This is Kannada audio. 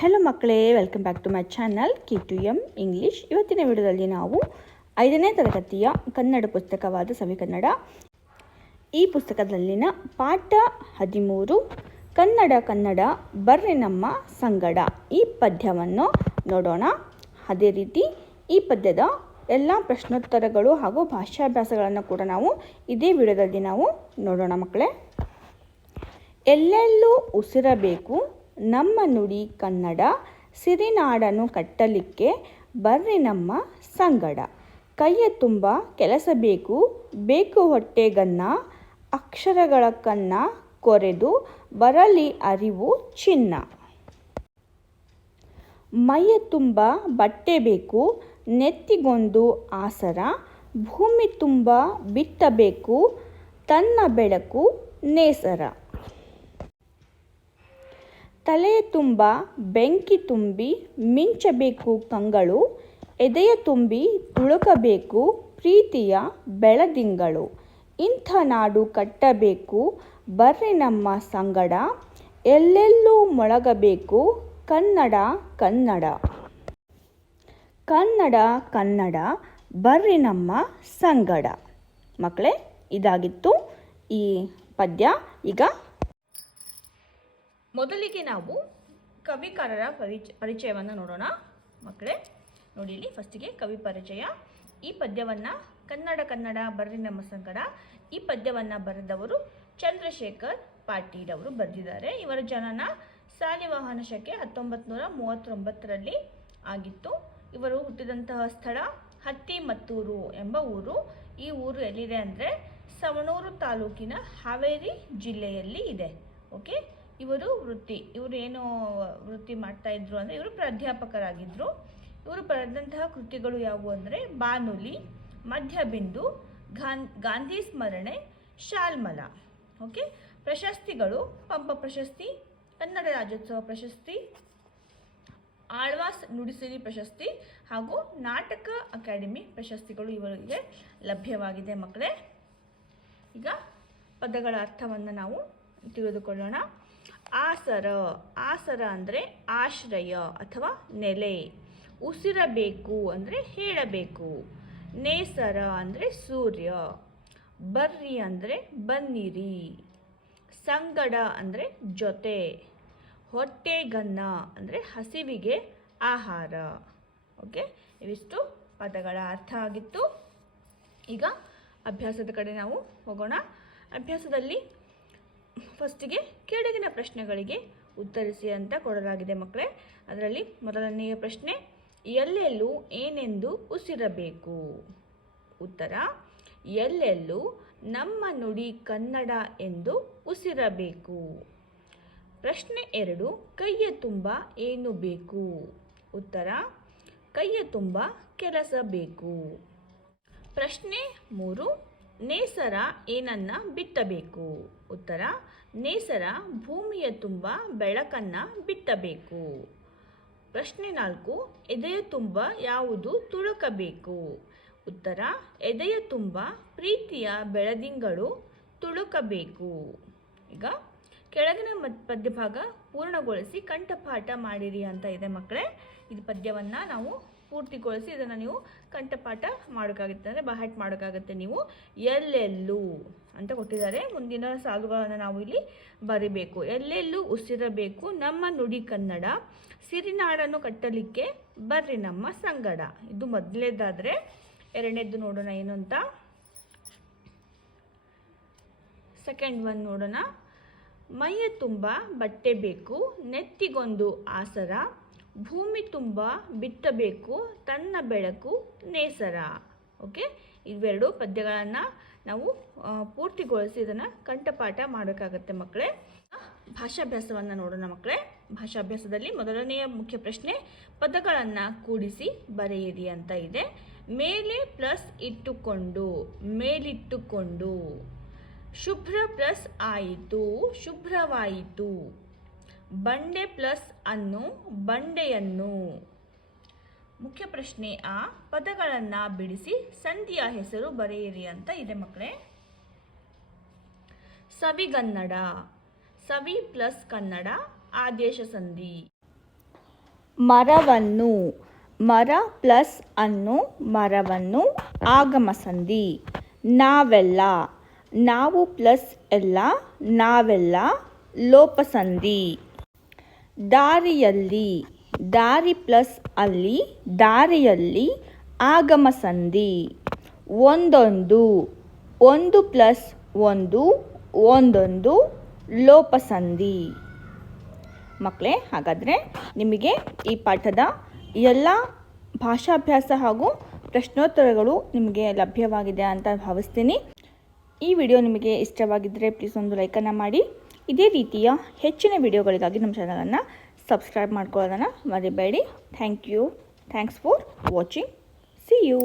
ಹಲೋ ಮಕ್ಕಳೇ welcome back to my channel K to M English ಇವತ್ತಿನ ವಿಡಿಯೋದಲ್ಲಿ ನಾವು ಐದನೇ ತರಗತಿಯ ಕನ್ನಡ ಪುಸ್ತಕವಾದ ಸವಿ ಕನ್ನಡ. ಈ ಪುಸ್ತಕದಲ್ಲಿನ ಪಾಠ ಹದಿಮೂರು, ಕನ್ನಡ ಕನ್ನಡ ಬರ್ರಿ ನಮ್ಮ ಸಂಗಡ. ಈ ಪದ್ಯವನ್ನು ನೋಡೋಣ. ಅದೇ ರೀತಿ ಈ ಪದ್ಯದ ಎಲ್ಲ ಪ್ರಶ್ನೋತ್ತರಗಳು ಹಾಗೂ ಭಾಷಾಭ್ಯಾಸಗಳನ್ನು ಕೂಡ ನಾವು ಇದೇ ವಿಡಿಯೋದಲ್ಲಿ ನಾವು ನೋಡೋಣ ಮಕ್ಕಳೇ. ಎಲ್ಲೆಲ್ಲೂ ಉಸಿರಬೇಕು ನಮ್ಮ ನುಡಿ ಕನ್ನಡ ಸಿರಿನಾಡನ್ನು ಕಟ್ಟಲಿಕ್ಕೆ ಬರ್ರಿ ನಮ್ಮ ಸಂಗಡ. ಕೈಯ ತುಂಬ ಕೆಲಸ ಬೇಕು ಬೇಕು ಹೊಟ್ಟೆಗನ್ನ ಅಕ್ಷರಗಳ ಕನ್ನ ಕೊರೆದು ಬರಲಿ ಅರಿವು ಚಿನ್ನ. ಮೈಯ ತುಂಬ ಬಟ್ಟೆ ಬೇಕು, ನೆತ್ತಿಗೊಂದು ಆಸರ, ಭೂಮಿ ತುಂಬ ಬಿತ್ತಬೇಕು ತನ್ನ ಬೆಳಕು ನೇಸರ. ತಲೆಯ ತುಂಬ, ಬೆಂಕಿ ತುಂಬಿ ಮಿಂಚಬೇಕು ಕಂಗಳು, ಎದೆಯ ತುಂಬಿ ತುಳುಕಬೇಕು ಪ್ರೀತಿಯ ಬೆಳದಿಂಗಳು. ಇಂಥ ನಾಡು ಕಟ್ಟಬೇಕು, ಬರ್ರಿ ನಮ್ಮ ಸಂಗಡ, ಎಲ್ಲೆಲ್ಲೂ ಮೊಳಗಬೇಕು, ಕನ್ನಡ ಕನ್ನಡ. ಕನ್ನಡ ಕನ್ನಡ, ಬರ್ರಿ ನಮ್ಮ ಸಂಗಡ. ಮಕ್ಕಳೇ, ಇದಾಗಿತ್ತು ಈ ಪದ್ಯ. ಈಗ ಮೊದಲಿಗೆ ನಾವು ಕವಿಕಾರರ ಪರಿಚ, ಪರಿಚಯವನ್ನು ನೋಡೋಣ. ಮಕ್ಕಳೇ, ನೋಡಿ ಇಲ್ಲಿ ಫಸ್ಟಿಗೆ ಕವಿ ಪರಿಚಯ. ಈ ಪದ್ಯವನ್ನು ಕನ್ನಡ ಕನ್ನಡ ಬರ್ರಿ ನಮ್ಮ ಸಂಗಡ. ಈ ಪದ್ಯವನ್ನು ಬರೆದವರು ಚಂದ್ರಶೇಖರ್ ಪಾಟೀಲ್ ಅವರು ಬರೆದಿದ್ದಾರೆ. ಇವರ ಜನನ ಸಾಲಿವಾಹನ ಶಕೆ ಹತ್ತೊಂಬತ್ತು ನೂರ ಮೂವತ್ತೊಂಬತ್ತರಲ್ಲಿ ಆಗಿತ್ತು. ಇವರು ಹುಟ್ಟಿದಂತಹ ಸ್ಥಳ ಹತ್ತಿಮತ್ತೂರು ಎಂಬ ಊರು. ಈ ಊರು ಎಲ್ಲಿದೆ ಅಂದರೆ ಸವಣೂರು ತಾಲೂಕಿನ ಹಾವೇರಿ ಜಿಲ್ಲೆಯಲ್ಲಿ ಇದೆ. ಓಕೆ ಇವರು ವೃತ್ತಿ, ಇವರು ಏನು ವೃತ್ತಿ ಮಾಡ್ತಾ ಇದ್ರು ಅಂದರೆ ಇವರು ಪ್ರಾಧ್ಯಾಪಕರಾಗಿದ್ದರು ಇವರು ಬರೆದಂತಹ ಕೃತಿಗಳು ಯಾವುವು ಅಂದರೆ ಬಾನುಲಿ, ಮಧ್ಯಬಿಂದು, ಗಾನ್, ಗಾಂಧಿ ಸ್ಮರಣೆ, ಶಾಲ್ಮಲ. ಓಕೆ ಪ್ರಶಸ್ತಿಗಳು, ಪಂಪ ಪ್ರಶಸ್ತಿ, ಕನ್ನಡ ರಾಜ್ಯೋತ್ಸವ ಪ್ರಶಸ್ತಿ, ಆಳ್ವಾಸ್ ನುಡಿಸಿರಿ ಪ್ರಶಸ್ತಿ ಹಾಗೂ ನಾಟಕ ಅಕಾಡೆಮಿ ಪ್ರಶಸ್ತಿಗಳು ಇವರಿಗೆ ಲಭ್ಯವಾಗಿದೆ ಮಕ್ಕಳೇ. ಈಗ ಪದಗಳ ಅರ್ಥವನ್ನು ನಾವು ತಿಳಿದುಕೊಳ್ಳೋಣ. ಆಸರ ಆಸರ ಅಂದರೆ ಆಶ್ರಯ ಅಥವಾ ನೆಲೆ. ಉಸಿರಬೇಕು ಅಂದರೆ ಹೇಳಬೇಕು. ನೇಸರ ಅಂದರೆ ಸೂರ್ಯ. ಬರ್ರಿ ಅಂದರೆ ಬನ್ನಿರಿ. ಸಂಗಡ ಅಂದರೆ ಜೊತೆ. ಹೊಟ್ಟೆಗನ್ನ ಅಂದರೆ ಹಸಿವಿಗೆ ಆಹಾರ. ಓಕೆ? ಇವಿಷ್ಟು ಪದಗಳ ಅರ್ಥ ಆಗಿತ್ತು. ಈಗ ಅಭ್ಯಾಸದ ಕಡೆ ನಾವು ಹೋಗೋಣ. ಅಭ್ಯಾಸದಲ್ಲಿ ಫಸ್ಟಿಗೆ ಕೆಳಗಿನ ಪ್ರಶ್ನೆಗಳಿಗೆ ಉತ್ತರಿಸಿ ಅಂತ ಕೊಡಲಾಗಿದೆ ಮಕ್ಕಳೇ. ಅದರಲ್ಲಿ ಮೊದಲನೆಯ ಪ್ರಶ್ನೆ, ಎಲ್ಲೆಲ್ಲೂ ಏನೆಂದು ಉಸಿರಬೇಕು? ಉತ್ತರ, ಎಲ್ಲೆಲ್ಲೂ ನಮ್ಮ ನುಡಿ ಕನ್ನಡ ಎಂದು ಉಸಿರಬೇಕು. ಪ್ರಶ್ನೆ ಎರಡು, ಕೈಯ ತುಂಬ ಏನು ಬೇಕು? ಉತ್ತರ, ಕೈಯ ತುಂಬ ಕೆಲಸ ಬೇಕು. ಪ್ರಶ್ನೆ ಮೂರು ನೇಸರ ಏನನ್ನ ಬಿತ್ತಬೇಕು ಉತ್ತರ, ನೇಸರ ಭೂಮಿಯ ತುಂಬ ಬೆಳಕನ್ನ ಬಿತ್ತಬೇಕು ಪ್ರಶ್ನೆ ನಾಲ್ಕು, ಎದೆಯ ತುಂಬ ಯಾವುದು ತುಳುಕಬೇಕು? ಉತ್ತರ, ಎದೆಯ ತುಂಬ ಪ್ರೀತಿಯ ಬೆಳದಿಂಗಳು ತುಳುಕಬೇಕು. ಈಗ ಕೆಳಗಿನ ಮತ್, ಪದ್ಯಭಾಗ ಪೂರ್ಣಗೊಳಿಸಿ ಕಂಠಪಾಠ ಮಾಡಿರಿ ಅಂತ ಇದೆ ಮಕ್ಕಳೇ. ಇದು ಪದ್ಯವನ್ನು ನಾವು ಪೂರ್ತಿಗೊಳಿಸಿ ಇದನ್ನು ನೀವು ಕಂಠಪಾಠ ಮಾಡೋಕ್ಕಾಗುತ್ತೆ ಅಂದರೆ ಬಹಟ್ ಮಾಡೋಕ್ಕಾಗುತ್ತೆ ನೀವು. ಎಲ್ಲೆಲ್ಲೂ ಅಂತ ಕೊಟ್ಟಿದ್ದಾರೆ. ಮುಂದಿನ ಸಾಲುಗಳನ್ನು ನಾವು ಇಲ್ಲಿ ಬರಿಬೇಕು. ಎಲ್ಲೆಲ್ಲೂ ಉಸಿರಬೇಕು. ನಮ್ಮ ನುಡಿ ಕನ್ನಡ, ಸಿರಿನಾಡನ್ನು ಕಟ್ಟಲಿಕ್ಕೆ ಬರ್ರಿ ನಮ್ಮ ಸಂಗಡ. ಇದು ಮೊದಲೇದಾದರೆ. ಎರಡನೇದು ನೋಡೋಣ ಏನು ಅಂತ. ಸೆಕೆಂಡ್ ಒನ್ ನೋಡೋಣ. ಮೈಯ ತುಂಬ ಬಟ್ಟೆ ಬೇಕು, ನೆತ್ತಿಗೊಂದು ಆಸರ ಭೂಮಿ ತುಂಬ ಬಿತ್ತಬೇಕು, ತನ್ನ ಬೆಳಕು ನೇಸರ. ಓಕೆ ಇವೆರಡು ಪದ್ಯಗಳನ್ನು ನಾವು ಪೂರ್ತಿಗೊಳಿಸಿ ಇದನ್ನು ಕಂಠಪಾಠ ಮಾಡಬೇಕಾಗತ್ತೆ ಮಕ್ಕಳೇ. ಭಾಷಾಭ್ಯಾಸವನ್ನು ನೋಡೋಣ ಮಕ್ಕಳೇ. ಭಾಷಾಭ್ಯಾಸದಲ್ಲಿ ಮೊದಲನೆಯ ಮುಖ್ಯ ಪ್ರಶ್ನೆ, ಪದಗಳನ್ನು ಕೂಡಿಸಿ ಬರೆಯಿರಿ ಅಂತ ಇದೆ. ಮೇಲೆ ಪ್ಲಸ್ ಇಟ್ಟುಕೊಂಡು, ಮೇಲಿಟ್ಟುಕೊಂಡು. ಶುಭ್ರ ಪ್ಲಸ್ ಆಯಿತು, ಶುಭ್ರವಾಯಿತು. ಬಂಡೆ ಪ್ಲಸ್ ಅನ್ನು ಬಂಡೆಯನ್ನು. ಮುಖ್ಯ ಪ್ರಶ್ನೆ ಆ, ಪದಗಳನ್ನು ಬಿಡಿಸಿ ಸಂಧಿಯ ಹೆಸರು ಬರೆಯಿರಿ ಅಂತ ಇದೆ ಮಕ್ಕಳೇ. ಸವಿಗನ್ನಡ ಸವಿ ಪ್ಲಸ್ ಕನ್ನಡ, ಆದೇಶ ಸಂಧಿ. ಮರವನ್ನು. ಮರ ಪ್ಲಸ್ ಅನ್ನು, ಮರವನ್ನು ಆಗಮ ಸಂಧಿ. ನಾವೆಲ್ಲ. ನಾವು ಪ್ಲಸ್ ಎಲ್ಲ, ನಾವೆಲ್ಲ ಲೋಪಸಂಧಿ ದಾರಿಯಲ್ಲಿ, ದಾರಿ ಪ್ಲಸ್ ಅಲ್ಲಿ, ದಾರಿಯಲ್ಲಿ ಆಗಮ ಸಂಧಿ. ಒಂದೊಂದು, ಒಂದು ಪ್ಲಸ್ ಒಂದು, ಒಂದೊಂದು ಲೋಪಸಂಧಿ ಮಕ್ಕಳೇ ಹಾಗಾದರೆ ನಿಮಗೆ ಈ ಪಾಠದ ಎಲ್ಲ ಭಾಷಾಭ್ಯಾಸ ಹಾಗೂ ಪ್ರಶ್ನೋತ್ತರಗಳು ನಿಮಗೆ ಲಭ್ಯವಾಗಿದೆ ಅಂತ ಭಾವಿಸ್ತೀನಿ. ಈ ವಿಡಿಯೋ ನಿಮಗೆ ಇಷ್ಟವಾಗಿದ್ದರೆ ಪ್ಲೀಸ್ ಒಂದು ಲೈಕನ್ನು ಮಾಡಿ. ಇದೇ ರೀತಿಯ ಹೆಚ್ಚಿನ ವಿಡಿಯೋಗಳಿಗಾಗಿ ನಮ್ಮ ಚಾನಲನ್ನು ಸಬ್ಸ್ಕ್ರೈಬ್ ಮಾಡ್ಕೊಳ್ಳೋದನ್ನು ಮರಿಬೇಡಿ. Thank you thanks for watching see you